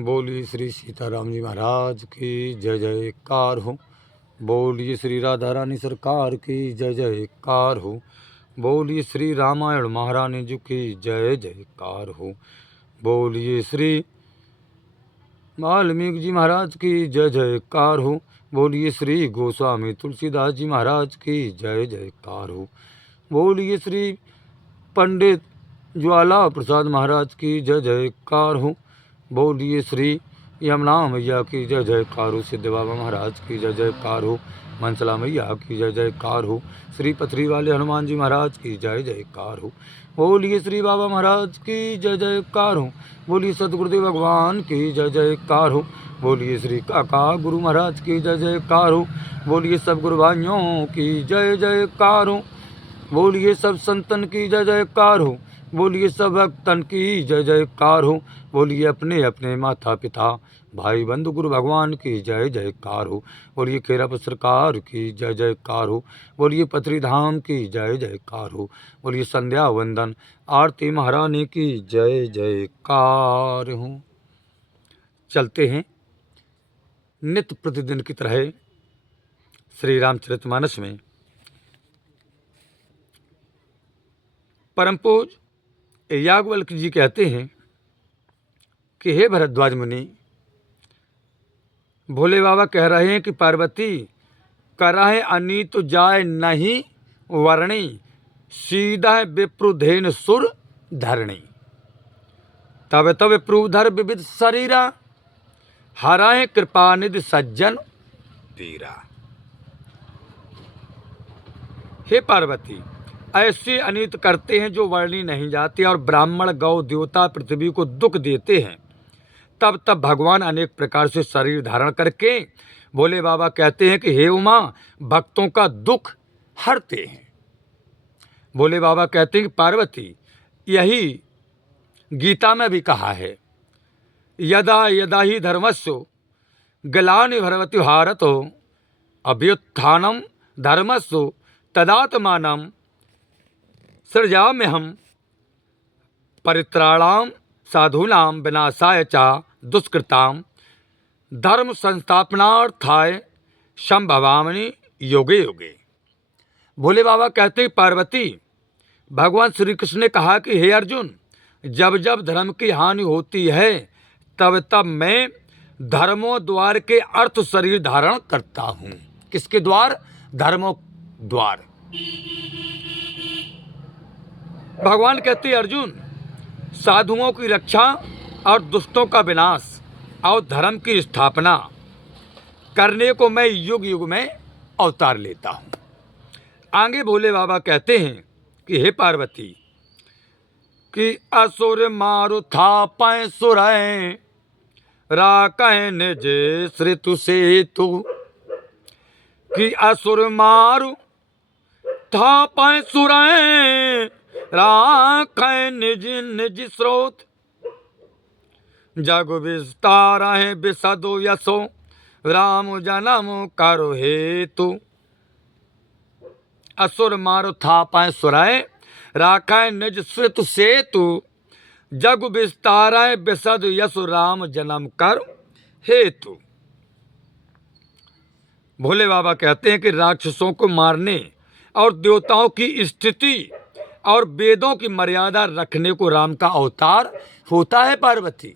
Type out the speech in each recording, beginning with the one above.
बोलिए श्री सीताराम जी महाराज की जय जयकार हो। बोलिए श्री राधा रानी सरकार की जय जयकार हो। बोलिए श्री रामायण महारानी जी की जय जयकार हो। बोलिए श्री वाल्मीकि जी महाराज की जय जयकार हो। बोलिए श्री गोस्वामी तुलसीदास जी महाराज की जय जयकार हो। बोलिए श्री पंडित ज्वाला प्रसाद महाराज की जय जयकार हो। बोलिए श्री यमुना मैया की जय जयकार हो। सिद्ध बाबा महाराज की जय जयकार हो। मनसला मैया की जय जयकार हो। श्री पथरी वाले हनुमान जी महाराज की जय जयकार हो। बोलिए श्री बाबा महाराज की जय जयकार हो। बोलिए सतगुरुदेव भगवान की जय जयकार हो। बोलिए श्री काका गुरु महाराज की जय जयकार हो। बोलिए सब गुरु भाइयों की जय जयकार हो। बोलिए सब संतन की जय जयकार हो। बोलिए सब भक्तन की जय जयकार हो। बोलिए अपने अपने माता पिता भाई बंधु गुरु भगवान की जय जयकार हो। बोलिए खेराप सरकार की जय जयकार हो। बोलिए पथरी धाम की जय जयकार हो। बोलिए संध्या वंदन आरती महारानी की जय जयकार हो। चलते हैं नित्य प्रतिदिन की तरह श्री रामचरितमानस में परम पूज याज्ञवल्क्य जी कहते हैं कि हे भरद्वाज मुनि, भोले बाबा कह रहे हैं कि पार्वती कराहे अनीत जाय नहीं वर्णी, सीधा विप्रुधेन सुर धरणी। तब तब विप्रुधर विविध शरीरा, हराए कृपानिधि सज्जन पीरा। हे पार्वती, ऐसे अनित करते हैं जो वर्णी नहीं जाते और ब्राह्मण गौ देवता पृथ्वी को दुख देते हैं। तब तब भगवान अनेक प्रकार से शरीर धारण करके भोले बाबा कहते हैं कि हे उमा, भक्तों का दुख हरते हैं। भोले बाबा कहते हैं कि पार्वती, यही गीता में भी कहा है, यदा यदा ही धर्मस्यो ग्लानि भवति भारत अभ्युत्थानम धर्मस्यो तदात्मानं सृजाम्यहम् परित्राणाम साधूनां विनाशाय च दुष्कृतां धर्म संस्थापनार्थाय संभवामि योगे योगे। भोले बाबा कहते हैं पार्वती, भगवान श्री कृष्ण ने कहा कि हे अर्जुन, जब जब धर्म की हानि होती है तब तब मैं धर्मों द्वार के अर्थ शरीर धारण करता हूँ। किसके द्वार? धर्मों द्वार। भगवान कहते हैं अर्जुन, साधुओं की रक्षा और दुष्टों का विनाश और धर्म की स्थापना करने को मैं युग युग में अवतार लेता हूँ। आगे भोले बाबा कहते हैं कि हे पार्वती, कि असुर मारु था पै सुरय राकह निज श्रुतु सेतु। कि असुर मारु था पै सुरय राखै निज निज स्रोत, जग विस्तार है विसदो यशो राम जन्म करो हेतु। असुर मारो था पाए सुराय राखै निज श्रुत सेतु, जग विस्तार है विसद यशो राम जन्म कर हेतु। भोले बाबा कहते हैं कि राक्षसों को मारने और देवताओं की स्थिति और वेदों की मर्यादा रखने को राम का अवतार होता है पार्वती,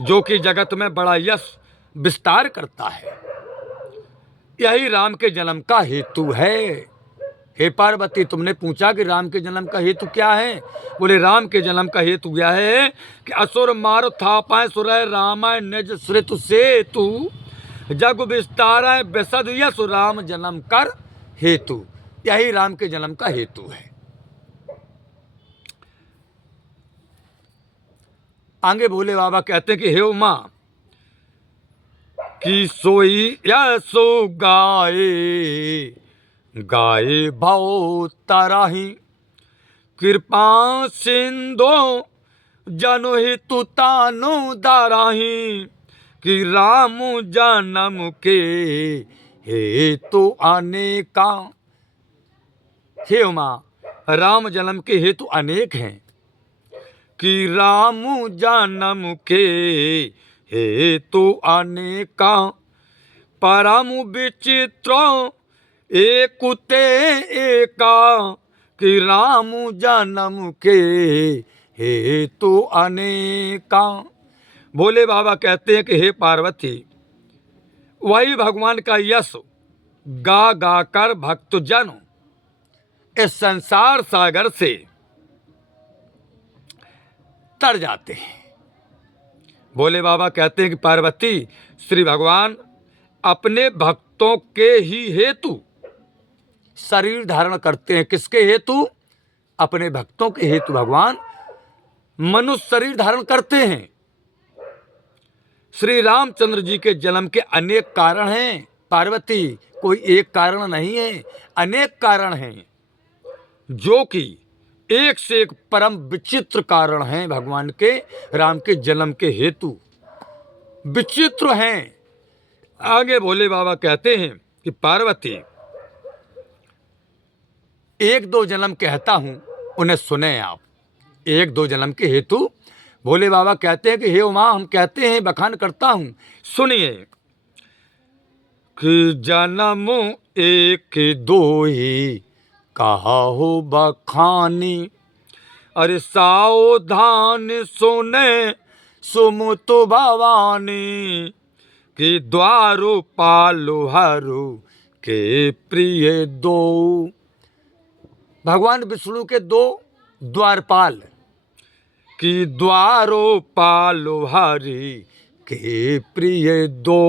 जो कि जगत में बड़ा यश विस्तार करता है। यही राम के जन्म का हेतु है। हे पार्वती, तुमने पूछा कि राम के जन्म का हेतु क्या है? बोले राम के जन्म का हेतु यह है कि असुर मारो थापाए सुरय रामाय निज श्रुतु सेतु, जग विस्तार विसद यश राम जन्म कर हेतु। यही राम के जन्म का हेतु है। आगे भोले बाबा कहते हैं कि हे उमा, कि सोई यशो गाए गाए भव तराही, कृपा सिंधो जनु हितु तानु दाराही। कि राम जन्म के हेतु अनेका। हे उमा, राम जन्म के हेतु अनेक हैं, कि राम जन्म के हेतु अनेका परम विचित्र एकुते एका कि राम जन्म के हेतु अनेका। भोले बाबा कहते हैं कि हे पार्वती, वही भगवान का यश गा गा कर भक्तजन इस संसार सागर से तर जाते हैं। भोले बाबा कहते हैं कि पार्वती, श्री भगवान अपने भक्तों के ही हेतु शरीर धारण करते हैं। किसके हेतु? अपने भक्तों के हेतु भगवान मनुष्य शरीर धारण करते हैं। श्री रामचंद्र जी के जन्म के अनेक कारण हैं पार्वती, कोई एक कारण नहीं है, अनेक कारण हैं, जो कि एक से एक परम विचित्र कारण हैं। भगवान के राम के जन्म के हेतु विचित्र हैं। आगे भोले बाबा कहते हैं कि पार्वती, एक दो जन्म कहता हूं, उन्हें सुने आप। एक दो जन्म के हेतु भोले बाबा कहते हैं कि हे उमा, हम कहते हैं, बखान करता हूं, सुनिए कि जन्म एक दो ही कहा हो बखानी, अरे सावधान सुने सुमुत भवानी कि द्वारो पालो हरु के प्रिय दो। भगवान विष्णु के दो द्वारपाल कि द्वारो पालो हरि के प्रिय दो।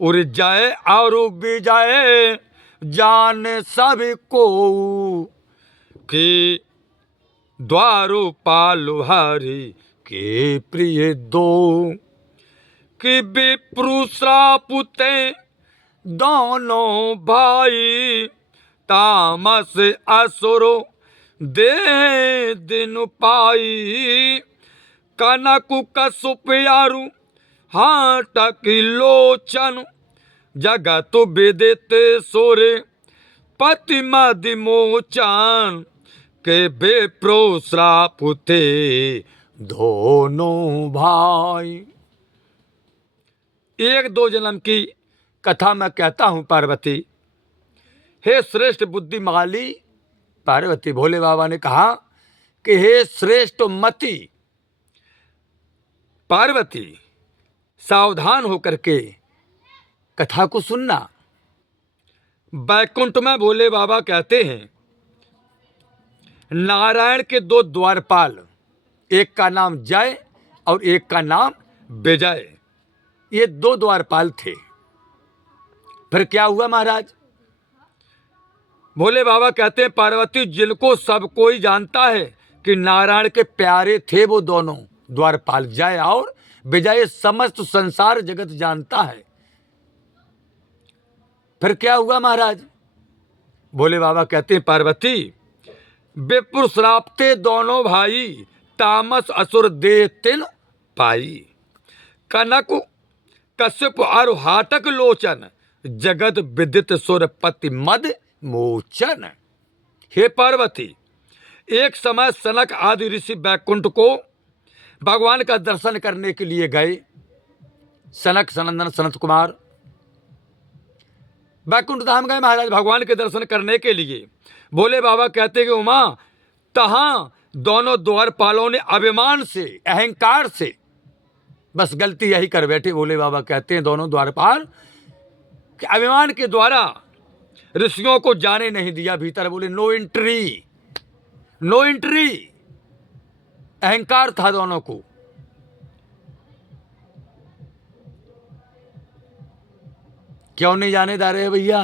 उर जय और विजय जान सब को कि द्वारो पालो हरि के प्रिय दो। कि विप्रु श्रापुते दोनों भाई तामस असुरो दे दिन पाई। कनक कसुपयारु हाटक लोचन जगत विदित सोरे पति मदि मोचन के विप्रो श्रापुते दोनों भाई। एक दो जन्म की कथा मैं कहता हूं पार्वती। हे श्रेष्ठ बुद्धिमाली पार्वती, भोले बाबा ने कहा कि हे श्रेष्ठ मति पार्वती, सावधान होकर के कथा को सुनना। बैकुंठ में भोले बाबा कहते हैं, नारायण के दो द्वारपाल, एक का नाम जय और एक का नाम विजय, ये दो द्वारपाल थे। फिर क्या हुआ महाराज? भोले बाबा कहते हैं पार्वती, जिनको सब कोई जानता है कि नारायण के प्यारे थे वो दोनों द्वारपाल, जय और विजय, समस्त संसार जगत जानता है। फिर क्या हुआ महाराज? भोले बाबा कहते हैं पार्वती, विप्र श्रापते दोनों भाई तामस असुर दे तिन पाई। कनक कश्यप और हाटक लोचन जगत विदित सुरपति मद मोचन। हे पार्वती, एक समय सनक आदि ऋषि बैकुंठ को भगवान का दर्शन करने के लिए गए। सनक सनंदन सनत कुमार बैकुंठ धाम गए महाराज भगवान के दर्शन करने के लिए। भोले बाबा कहते कि उमा, तहां दोनों द्वारपालों ने अभिमान से, अहंकार से बस गलती यही कर बैठे। भोले बाबा कहते हैं दोनों द्वारपाल कि अभिमान के द्वारा ऋषियों को जाने नहीं दिया भीतर। बोले नो एंट्री, नो एंट्री, अहंकार था दोनों को। क्यों नहीं जाने दे रहे भैया?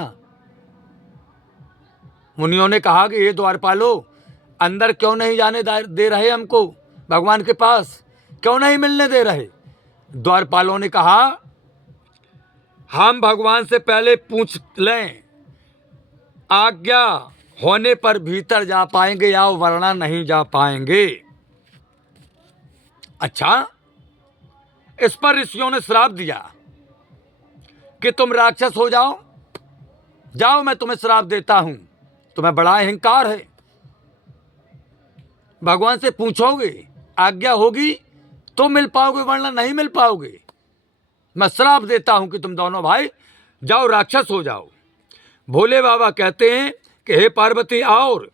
मुनियों ने कहा कि ये द्वारपालो, अंदर क्यों नहीं जाने दे रहे हमको भगवान के पास, क्यों नहीं मिलने दे रहे? द्वारपालों ने कहा हम भगवान से पहले पूछ लें, आज्ञा होने पर भीतर जा पाएंगे या वरना नहीं जा पाएंगे। अच्छा, इस पर ऋषियों ने श्राप दिया कि तुम राक्षस हो जाओ, जाओ मैं तुम्हें श्राप देता हूं, तुम्हें बड़ा अहंकार है। भगवान से पूछोगे, आज्ञा होगी तो मिल पाओगे, वरना नहीं मिल पाओगे। मैं श्राप देता हूं कि तुम दोनों भाई जाओ, राक्षस हो जाओ। भोले बाबा कहते हैं कि हे पार्वती, और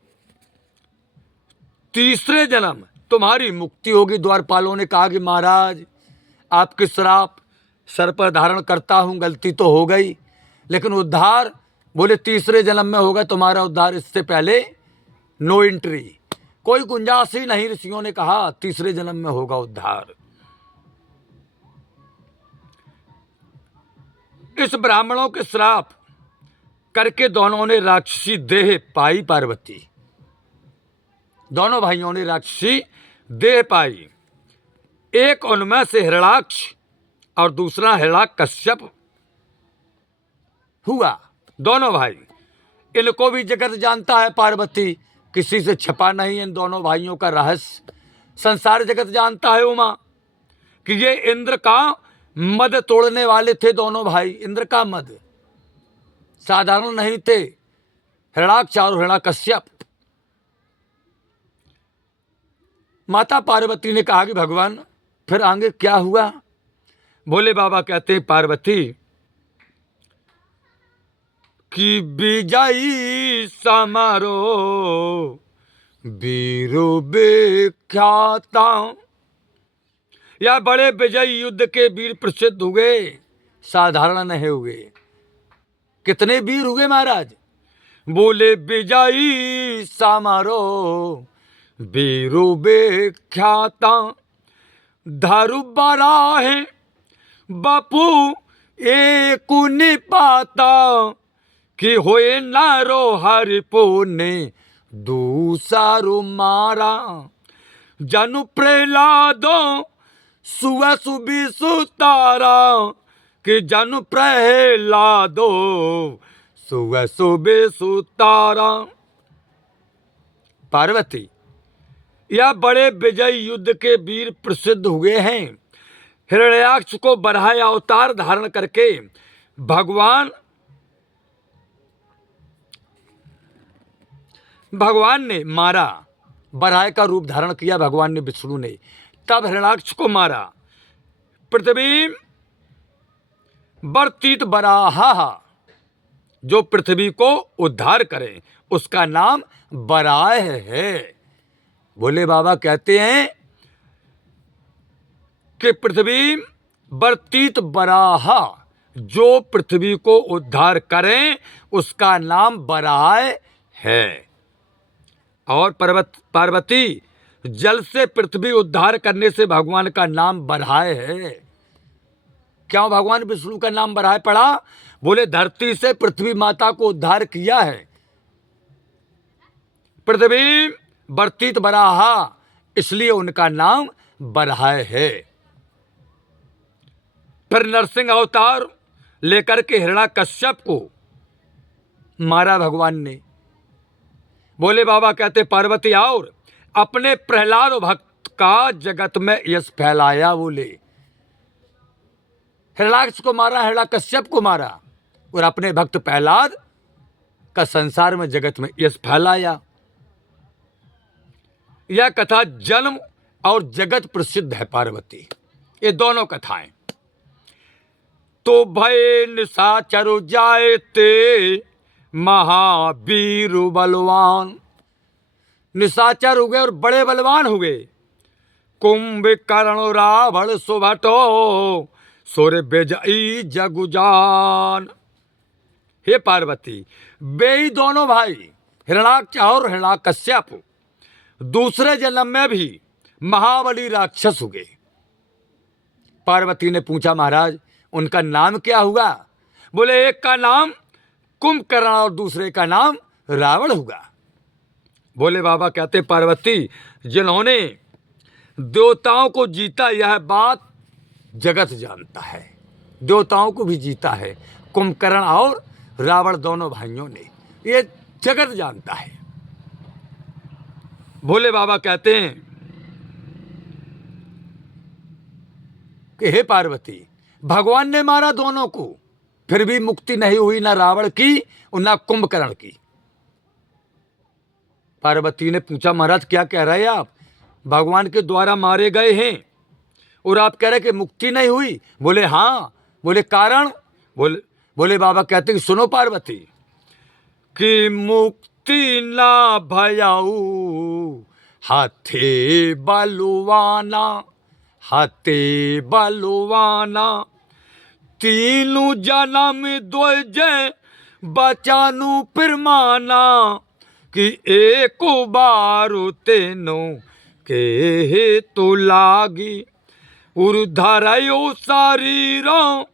तीसरे जन्म तुम्हारी मुक्ति होगी। द्वारपालों ने कहा कि महाराज, आपके श्राप सर पर धारण करता हूं, गलती तो हो गई, लेकिन उद्धार बोले तीसरे जन्म में होगा तुम्हारा उद्धार, इससे पहले नो एंट्री, कोई गुंजाइश ही नहीं। ऋषियों ने कहा तीसरे जन्म में होगा उद्धार। इस ब्राह्मणों के श्राप करके दोनों ने राक्षसी देह पाई। पार्वती, दोनों भाइयों ने राक्षसी देह पाई। एक उनमें से हिरणाक्ष और दूसरा हिरण्याकश्यप हुआ। दोनों भाई, इनको भी जगत जानता है। पार्वती, किसी से छपा नहीं इन दोनों भाइयों का रहस्य। संसार जगत जानता है उमा कि ये इंद्र का मद तोड़ने वाले थे दोनों भाई। इंद्र का मद साधारण नहीं थे, हिरणाक्ष और हिरण्याकश्यप। माता पार्वती ने कहा कि भगवान फिर आगे क्या हुआ? भोले बाबा कहते हैं पार्वती कि विजयी समारोह वीरो विख्याता, या बड़े विजयी युद्ध के वीर प्रसिद्ध हुए, साधारण नहीं हुए। कितने वीर हुए महाराज? बोले विजयी समारोह वीरो विख्याता, धरु बराहे बपू एक निपाता, कि होए नारो हरिपो ने दूसरो मारा, जनु प्रहलादो सुअ सुबि सुतारा, कि जनु प्रहलादो सुअ सुबि सुतारा। पार्वती, यह बड़े विजय युद्ध के वीर प्रसिद्ध हुए हैं। हिरण्याक्ष को बराह अवतार धारण करके भगवान ने मारा। बराह का रूप धारण किया भगवान ने, विष्णु ने, तब हिरण्याक्ष को मारा। पृथ्वी वर्तीत बराहा, जो पृथ्वी को उद्धार करे उसका नाम बराह है। भोले बाबा कहते हैं कि पृथ्वी वर्तीत बराहा, जो पृथ्वी को उद्धार करें उसका नाम बराह है। और पार्वती, जल से पृथ्वी उद्धार करने से भगवान का नाम बराह है। क्यों भगवान विष्णु का नाम बराह पड़ा? बोले धरती से पृथ्वी माता को उद्धार किया है। पृथ्वी वर्तीत बराहा, इसलिए उनका नाम बराह है। फिर नरसिंह अवतार लेकर के हिरण्याकश्यप को मारा भगवान ने। बोले बाबा कहते पार्वती, और अपने प्रहलाद भक्त का जगत में यश फैलाया। बोले हिरण्याक्ष को मारा, हिरण्याकश्यप को मारा, और अपने भक्त प्रहलाद का संसार में जगत में यश फैलाया। यह कथा जन्म और जगत प्रसिद्ध है। पार्वती, ये दोनों कथाएं। तो भय निशाचर जाए ते महावीर बलवान, निशाचर हुए और बड़े बलवान हुए। कुंभकर्ण रावण सुभटो सोरे बेजई जगुजान। हे पार्वती, वे दोनों भाई हिरण्याक्ष और हिरण्याकश्यप दूसरे जन्म में भी महाबली राक्षस हुए। पार्वती ने पूछा महाराज उनका नाम क्या हुआ? बोले एक का नाम कुंभकर्ण और दूसरे का नाम रावण हुआ। भोले बाबा कहते पार्वती, जिन्होंने देवताओं को जीता यह बात जगत जानता है, देवताओं को भी जीता है कुंभकर्ण और रावण दोनों भाइयों ने, ये जगत जानता है। भोले बाबा कहते हैं कि हे पार्वती, भगवान ने मारा दोनों को, फिर भी मुक्ति नहीं हुई, ना रावण की और ना कुंभकर्ण की। पार्वती ने पूछा महाराज क्या कह रहे हैं आप? भगवान के द्वारा मारे गए हैं और आप कह रहे कि मुक्ति नहीं हुई। बोले हाँ। बोले कारण? बोले बाबा कहते कि सुनो पार्वती, कि मुक्ति ना भयाऊ हाथे बलवाना, हाथे बलवाना, तीनू जन्म दो जय बचानू परमाना, कि एक बारू तेनो के हेतु लागी, उर्धरयो शरीरों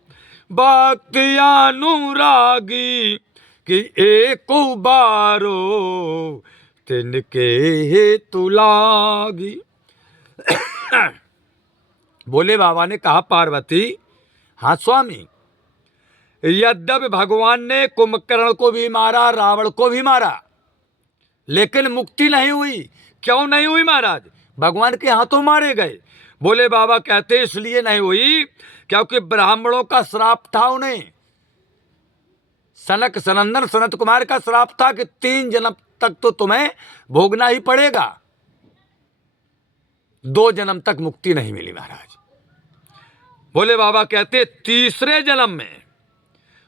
भक्ति अनुरागी, कि एक बारो तिनके हेतु लागी। बोले बाबा ने कहा पार्वती, हाँ स्वामी, यद्यपि भगवान ने कुंभकर्ण को भी मारा, रावण को भी मारा, लेकिन मुक्ति नहीं हुई। क्यों नहीं हुई महाराज? भगवान के हाथों मारे गए। बोले बाबा कहते इसलिए नहीं हुई क्योंकि ब्राह्मणों का श्राप था उन्हें। सनक सनंदन सनत कुमार का श्राप था कि 3 जन्म तक तो तुम्हें भोगना ही पड़ेगा। 2 जन्म तक मुक्ति नहीं मिली महाराज। बोले बाबा कहते तीसरे जन्म में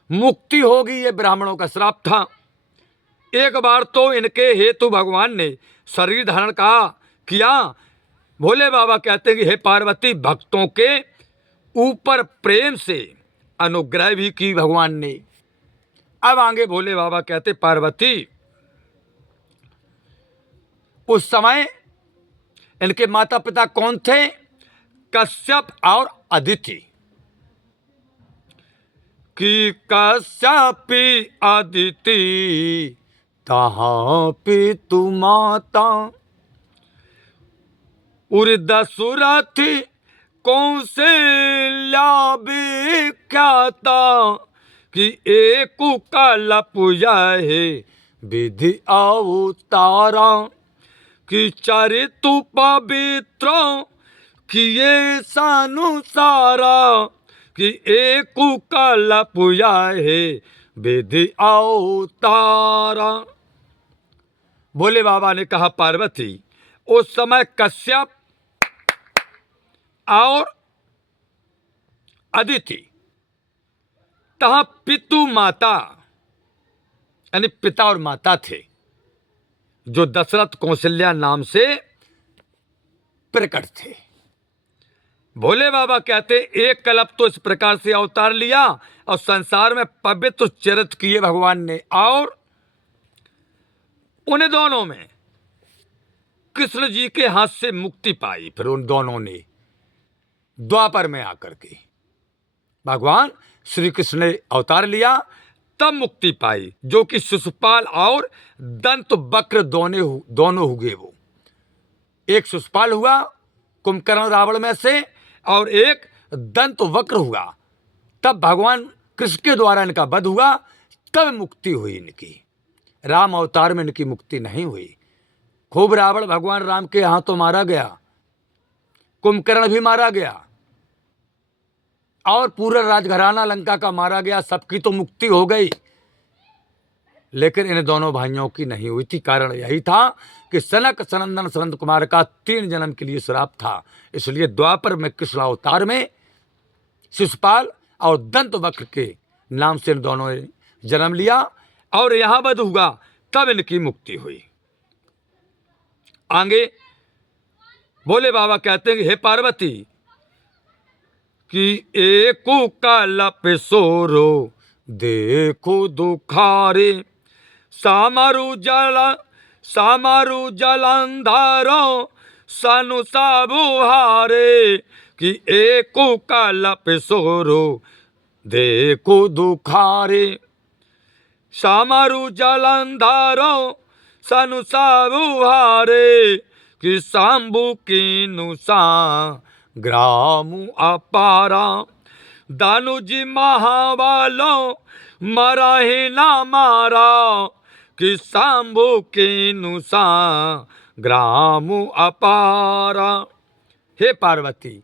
मुक्ति होगी, ये ब्राह्मणों का श्राप था। एक बार तो इनके हेतु भगवान ने शरीर धारण किया। भोले बाबा कहते हैं कि हे पार्वती, भक्तों के ऊपर प्रेम से अनुग्रह भी की भगवान ने। अब आगे भोले बाबा कहते पार्वती, उस समय इनके माता पिता कौन थे? कश्यप और अदिति। कि कश्यपी अदिति तहाँ पे तु माता, उर दशरथ कौशल्या विख्याता, कि एक कलप है विधि अवतारा, कि चरितु पवित्र किए सानुसारा, कि एक कलप है विधि अवतारा। भोले बाबा ने कहा पार्वती, उस समय कश्यप और अदिति तहा पितु माता यानी पिता और माता थे, जो दशरथ कौशल्या नाम से प्रकट थे। भोले बाबा कहते एक कल्प तो इस प्रकार से अवतार लिया और संसार में पवित्र चरित्र किए भगवान ने, और उन दोनों में कृष्ण जी के हाथ से मुक्ति पाई। फिर उन दोनों ने द्वापर में आकर के भगवान श्री कृष्ण ने अवतार लिया, तब मुक्ति पाई, जो कि शिशुपाल और दंत वक्र दोनों हुए। वो एक शिशुपाल हुआ कुंभकर्ण रावण में से, और एक दंत वक्र हुआ। तब भगवान कृष्ण के द्वारा इनका वध हुआ, तब मुक्ति हुई इनकी। राम अवतार में इनकी मुक्ति नहीं हुई। खूब रावण भगवान राम के हाथों मारा गया, कुंभकर्ण भी मारा गया, और पूरा राजघराना लंका का मारा गया। सबकी तो मुक्ति हो गई, लेकिन इन दोनों भाइयों की नहीं हुई थी। कारण यही था कि सनक सनंदन सनंद कुमार का 3 जन्म के लिए श्राप था। इसलिए द्वापर में कृष्ण अवतार में शिशुपाल और दंत वक्र के नाम से इन दोनों ने जन्म लिया, और यहां वध हुआ, तब इनकी मुक्ति हुई। आगे भोले बाबा कहते हैं कि हे पार्वती, कि एको कलप सोरो देखो दुखारे, सामरु जलंधरो सनु सबुहारे, कि एको कलप सोरो देखो दुखारे, सामरु जलंधरो सनु सबुहारे, कि शंभु कीनु ग्रामु अपारा, दानुज महाबालो मराही ना मारा, कि शंभु कीनु ग्रामु अपारा। हे पार्वती,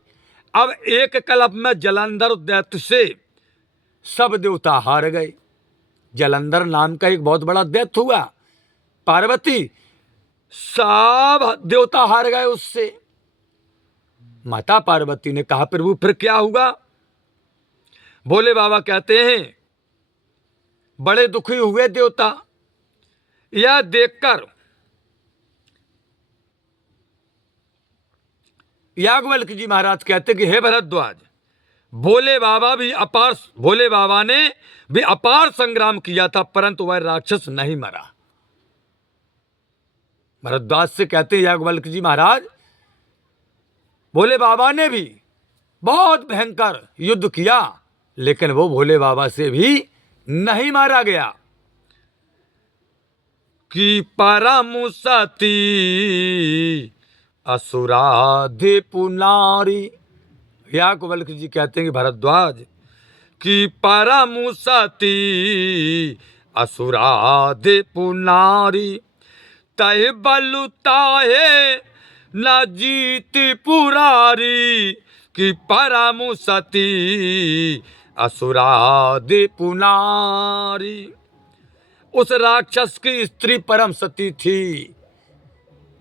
अब एक कल्प में जलंधर दैत्य से सब देवता हार गए। जलंधर नाम का एक बहुत बड़ा दैत्य हुआ। पार्वती, सब देवता हार गए उससे। माता पार्वती ने कहा प्रभु फिर क्या हुआ? भोले बाबा कहते हैं बड़े दुखी हुए देवता यह देखकर। याज्ञवल्क्य जी महाराज कहते कि हे भरद्वाज, भोले बाबा ने भी अपार संग्राम किया था, परंतु वह राक्षस नहीं मरा। भरद्वाज से कहते याज्ञवल्क्य जी महाराज, भोले बाबा ने भी बहुत भयंकर युद्ध किया, लेकिन वो भोले बाबा से भी नहीं मारा गया। कि परम सती असुराधि पुनारी। याज्ञवल्क्य जी कहते हैं कि भरद्वाज कि परम सती असुराधि पुनारी, तय बलुताहे न जीत पुरारी। कि परम सती असुराधि पुनारी। उस राक्षस की स्त्री परम सती थी,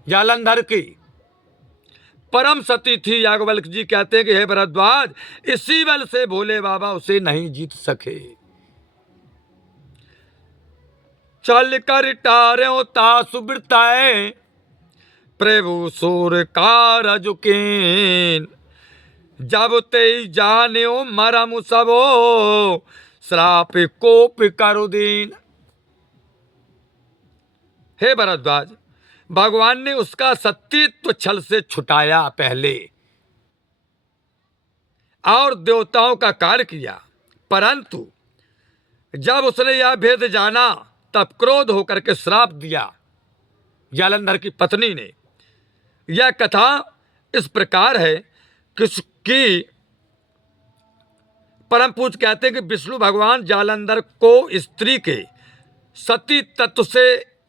जालंधर की परम सती थी। याज्ञवल्क्य जी कहते हैं कि हे भरद्वाज, इसी बल से भोले बाबा उसे नहीं जीत सके। चल कर टार्यों तासु बिरताए, प्रभु सूर कारजुकीन। जब ते जान्यो मरम सबो, श्राप कोप करुदीन। हे भरद्वाज, भगवान ने उसका सतीत्व छल से छुटाया पहले और देवताओं का कार्य किया, परंतु जब उसने यह भेद जाना तब क्रोध होकर के श्राप दिया जालंधर की पत्नी ने। यह कथा इस प्रकार है कि परम पूज्य कहते हैं कि विष्णु भगवान जालंधर को स्त्री के सती तत्व से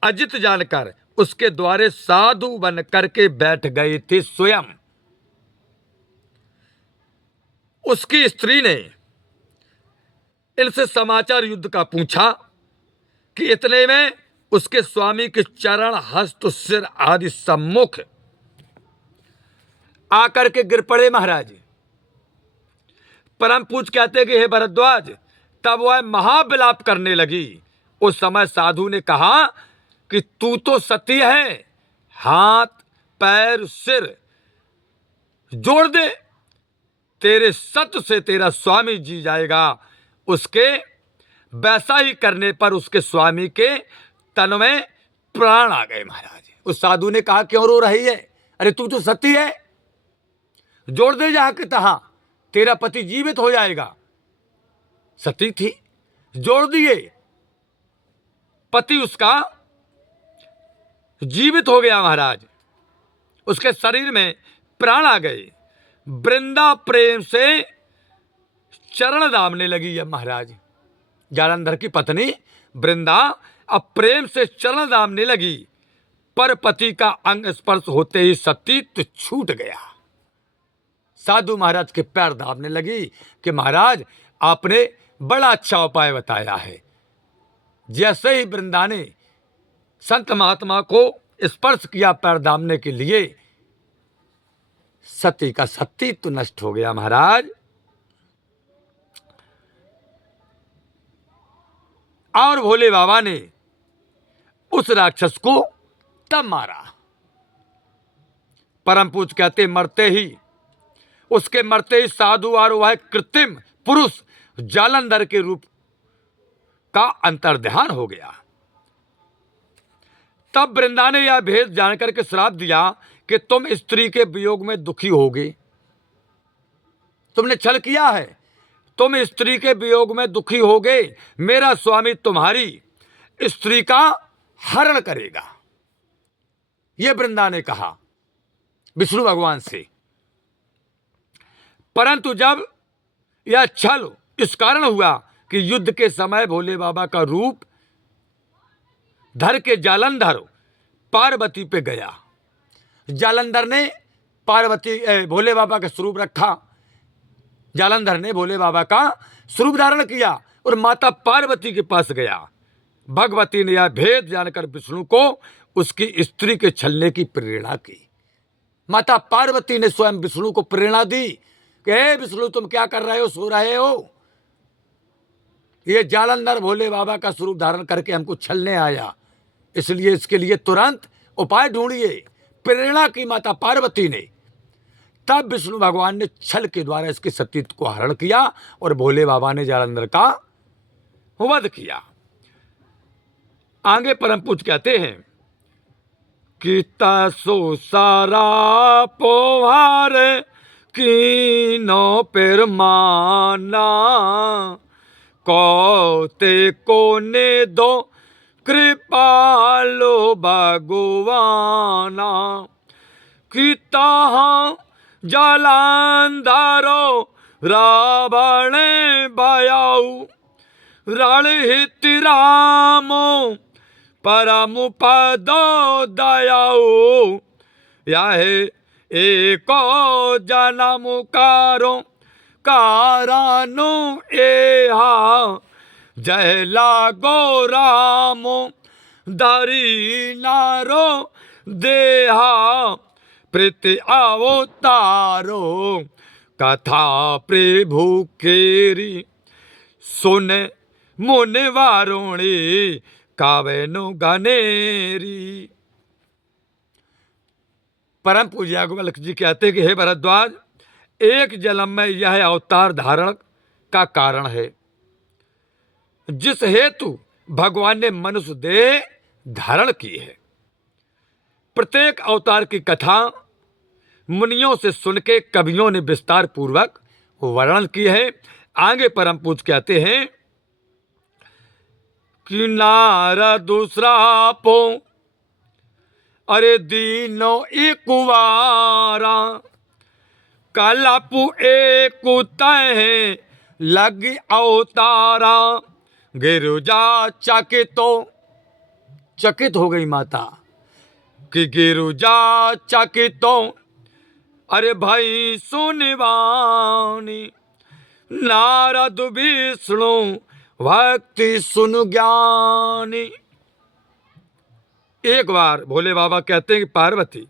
अजित जानकर उसके द्वारे साधु बन करके बैठ गए थे स्वयं। उसकी स्त्री ने इनसे समाचार युद्ध का पूछा कि इतने में उसके स्वामी के चरण, हस्त, सिर आदि सम्मुख आकर के गिर पड़े महाराज। परम पूज्य कहते हैं कि हे भरद्वाज, तब वह महाविलाप करने लगी। उस समय साधु ने कहा कि तू तो सती है, हाथ पैर सिर जोड़ दे, तेरे सत्य से तेरा स्वामी जी जाएगा। उसके वैसा ही करने पर उसके स्वामी के तन में प्राण आ गए महाराज। उस साधु ने कहा क्यों रो रही है? अरे तू तो सती है, जोड़ दे जहां के तहां, तेरा पति जीवित हो जाएगा। सती थी, जोड़ दिए, पति उसका जीवित हो गया महाराज। उसके शरीर में प्राण आ गए। वृंदा प्रेम से चरण दामने लगी है महाराज। जालंधर की पत्नी वृंदा अब प्रेम से चरण दामने लगी, पर पति का अंग स्पर्श होते ही सतीत्व छूट गया। साधु महाराज के पैर दाबने लगी कि महाराज आपने बड़ा अच्छा उपाय बताया है। जैसे ही वृंदा ने संत महात्मा को स्पर्श किया पैर दामने के लिए, सती का सतीत्व नष्ट हो गया महाराज। और भोले बाबा ने उस राक्षस को तब मारा। परम पूज्य कहते मरते ही साधु और वह कृत्रिम पुरुष जालंधर के रूप का अंतर्ध्यान हो गया। तब वृंदा ने यह भेद जानकर के श्राप दिया कि तुम स्त्री के वियोग में दुखी होगे। तुमने छल किया है, तुम स्त्री के वियोग में दुखी होगे, मेरा स्वामी तुम्हारी स्त्री का हरण करेगा। यह वृंदा ने कहा विष्णु भगवान से। परंतु जब यह छल इस कारण हुआ कि युद्ध के समय भोले बाबा का रूप धर के जालंधर पार्वती पे गया। जालंधर ने भोले बाबा का स्वरूप रखा। जालंधर ने भोले बाबा का स्वरूप धारण किया और माता पार्वती के पास गया। भगवती ने यह भेद जानकर विष्णु को उसकी स्त्री के छलने की प्रेरणा की। माता पार्वती ने स्वयं विष्णु को प्रेरणा दी कि हे विष्णु, तुम क्या कर रहे हो, सो रहे हो? ये जालंधर भोले बाबा का स्वरूप धारण करके हमको छलने आया, इसलिए इसके लिए तुरंत उपाय ढूंढिए। प्रेरणा की माता पार्वती ने। तब विष्णु भगवान ने छल के द्वारा इसके सतीत्व को हरण किया और भोले बाबा ने जालंधर का वध किया। आगे परम पूज्य कहते हैं कि तसो सारा पोहार कीनो पेरमाना, कौते कोने दो कृपालो भगवाना, कि ताहा जालंधरो रावण भयाऊ, रणहित रामो परम पदो दयाऊ, याहे एको जन्म कारो कारानु एहा, जय लागो रामो धरी नारो देहा, प्रीति अवतारो कथा प्रभु केरी, सुन मुन वारुणी कावेनु गनेरी। परम पूज्य गोवल्लभ जी कहते हैं कि हे भरद्वाज, एक जन्म में यह अवतार धारण का कारण है, जिस हेतु भगवान ने मनुष्य देह धारण की है। प्रत्येक अवतार की कथा मुनियों से सुन के कवियों ने विस्तार पूर्वक वर्णन की है। आगे परम पूज्य कहते हैं कि नारद दूसरा पो अरे दीनो एक वारा, कलपु एक तय लग अवतारा, गिरुजा चकित हो गई माता कि गिरुजा चकित, अरे भाई सुनवानी, नारद विष्णु भक्ति सुन ज्ञानी। एक बार भोले बाबा कहते हैं कि पार्वती,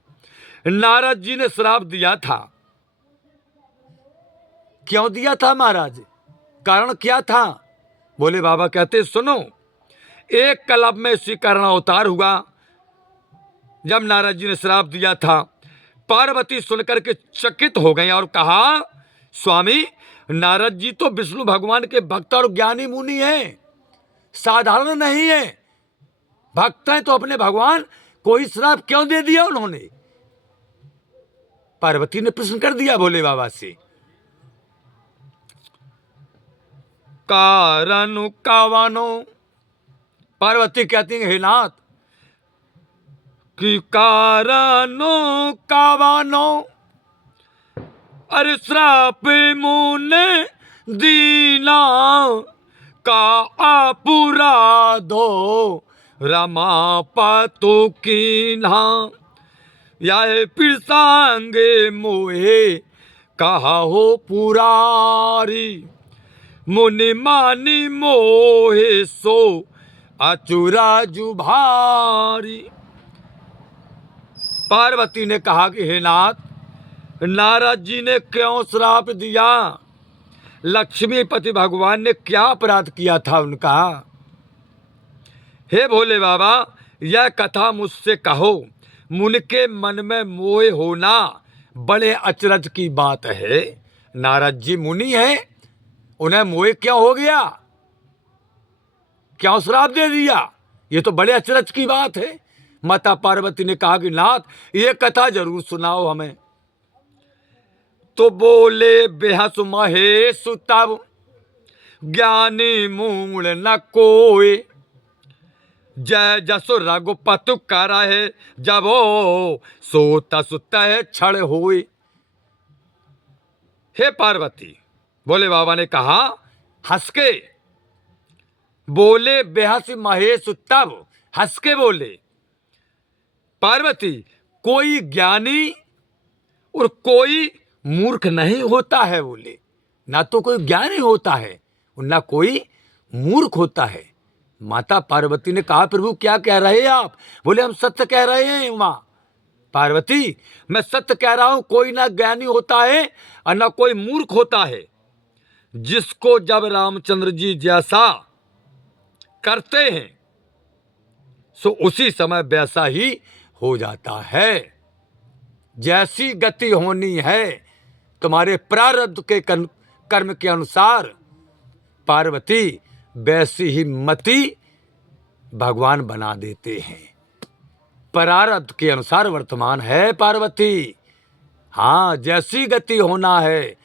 नारद जी ने श्राप दिया था। क्यों दिया था महाराज, कारण क्या था? भोले बाबा कहते सुनो, एक कल्प में इसी कारण अवतार हुआ। जब नारद जी ने श्राप दिया था, पार्वती सुनकर के चकित हो गई और कहा, स्वामी, नारद जी तो विष्णु भगवान के भक्त और ज्ञानी मुनि हैं, साधारण नहीं है। भक्त हैं तो अपने भगवान, कोई श्राप क्यों दे दिया उन्होंने? पार्वती ने प्रश्न कर दिया भोले बाबा से। कारण कावानो, पार्वती कहती है, हे नाथ, कि कारणो कावानो, अरे श्राप मुने दीना, का अपराधो रमापतो कीन्हा, याहे पिरसांगे मोहे कहा हो पुरारी, मुनि मानी मोहे सो अचुरा जुभारी। पार्वती ने कहा कि हे नाथ, नारद जी ने क्यों श्राप दिया? लक्ष्मीपति भगवान ने क्या अपराध किया था उनका? हे भोले बाबा, यह कथा मुझसे कहो। मुनि के मन में मोह होना बड़े अचरज की बात है। नारद जी मुनि हैं, उन्हें मोह क्या हो गया? क्यों श्राप दे दिया? ये तो बड़े अचरज की बात है। माता पार्वती ने कहा कि नाथ, ये कथा जरूर सुनाओ हमें। तो बोले बेहस महेश तब, ज्ञानी मूल न कोय, जय जसो रघुपति करहे, जब सोत सुत क्षण होए। हे पार्वती, बोले बाबा ने कहा हंस के, बोले बेहस महेश तब, हंस के बोले पार्वती, कोई ज्ञानी और कोई मूर्ख नहीं होता है। बोले ना तो कोई ज्ञानी होता है और ना कोई मूर्ख होता है। माता पार्वती ने कहा प्रभु क्या कह रहे हैं आप? बोले हम सत्य कह रहे हैं माँ। पार्वती, मैं सत्य कह रहा हूं, कोई ना ज्ञानी होता है और ना कोई मूर्ख होता है। जिसको जब रामचंद्र जी जैसा करते हैं सो उसी समय वैसा ही हो जाता है। जैसी गति होनी है तुम्हारे प्रारब्ध के कर्म के अनुसार पार्वती, वैसी ही मति भगवान बना देते हैं। प्रारब्ध के अनुसार वर्तमान है पार्वती। हाँ, जैसी गति होना है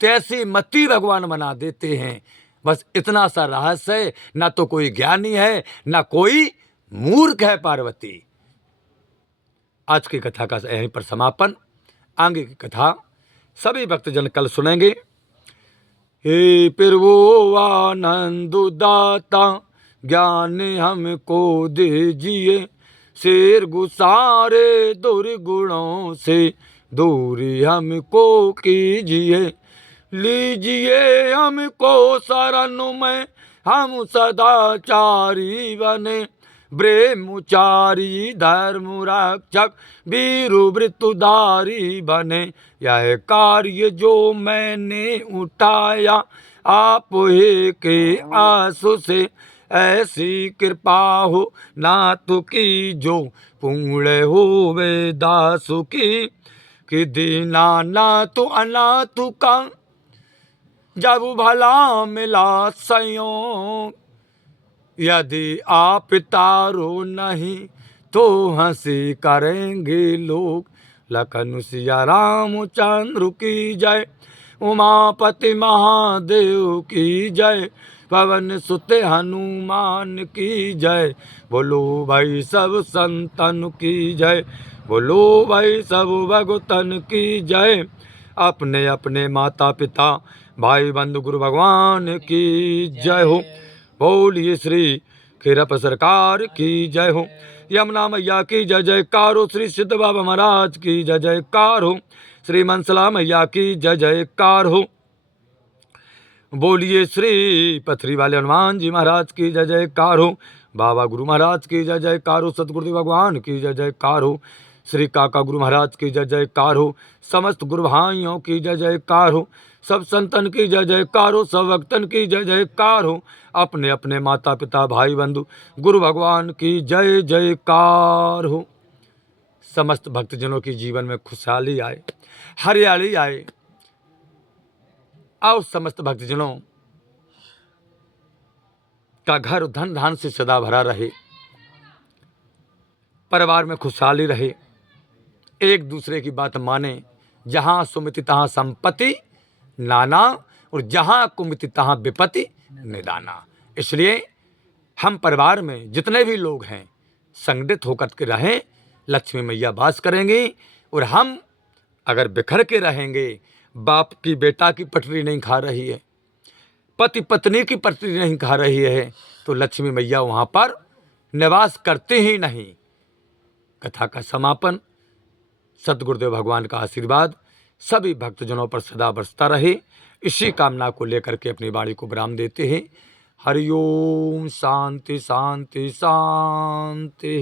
तैसी मति भगवान बना देते हैं। बस इतना सा रहस्य है, ना तो कोई ज्ञानी है ना कोई मूर्ख है पार्वती। आज की कथा का यहीं पर समापन। आगे की कथा सभी भक्तजन कल सुनेंगे। हे प्रभु आनंद दाता, ज्ञान हमको दीजिए, शेर गुसारे दुर्गुणों से दूरी हमको कीजिए। लीजिए हमको शरण में, हम सदाचारी बने, ब्रह्मचारी धर्म रक्षक वीरु वृत्तधारी बने। यह कार्य जो मैंने उठाया आप ही के आंसू से, ऐसी कृपा हो नाथ की जो पूर्ण होवे दासु की। कि दीनानाथ अनाथ का जब भला मिला संयोग, यदि आप तारो नहीं तो हंसी करेंगे लोग। लखन सिया रामचंद्र की जय, उमापति महादेव की जय, पवन सुत हनुमान की जय। बोलो भाई सब संतन की जय, बोलो भाई सब भगतन की जय। अपने अपने माता पिता भाई बंधु गुरु भगवान की जय हो। बोलिए श्री खीरप सरकार की जय हो। यमुना मैया की जय जयकार हो। श्री सिद्ध बाबा महाराज की जय जयकार हो। श्री मनसला मैया की जय जयकार हो। बोलिए श्री पथरी वाले हनुमान जी महाराज की जय जयकार हो। बाबा गुरु महाराज की जय जयकार हो। सतगुरुदेव भगवान की जय जयकार हो। श्री काका गुरु महाराज की जय जयकार हो। समस्त गुरु भाइयों की जय जयकार हो। सब संतन की जय जयकार हो। सब भक्तन की जय जयकार हो। अपने अपने माता पिता भाई बंधु गुरु भगवान की जय जयकार हो। समस्त भक्तजनों की जीवन में खुशहाली आए, हरियाली आए। और समस्त भक्तजनों का घर धन धान से सदा भरा रहे, परिवार में खुशहाली रहे, एक दूसरे की बात माने। जहाँ सुमिति तहाँ संपत्ति नाना, और जहाँ कुमिति तहाँ विपत्ति निदाना। इसलिए हम परिवार में जितने भी लोग हैं संगठित होकर के रहें, लक्ष्मी मैया वास करेंगी। और हम अगर बिखर के रहेंगे, बाप की बेटा की पटरी नहीं खा रही है, पति पत्नी की पटरी नहीं खा रही है, तो लक्ष्मी मैया वहाँ पर निवास करते ही नहीं। कथा का समापन। सतगुरुदेव भगवान का आशीर्वाद सभी भक्तजनों पर सदा बरसता रहे, इसी कामना को लेकर के अपनी वाणी को विराम देते हैं। हरिओम। शांति शांति शांति।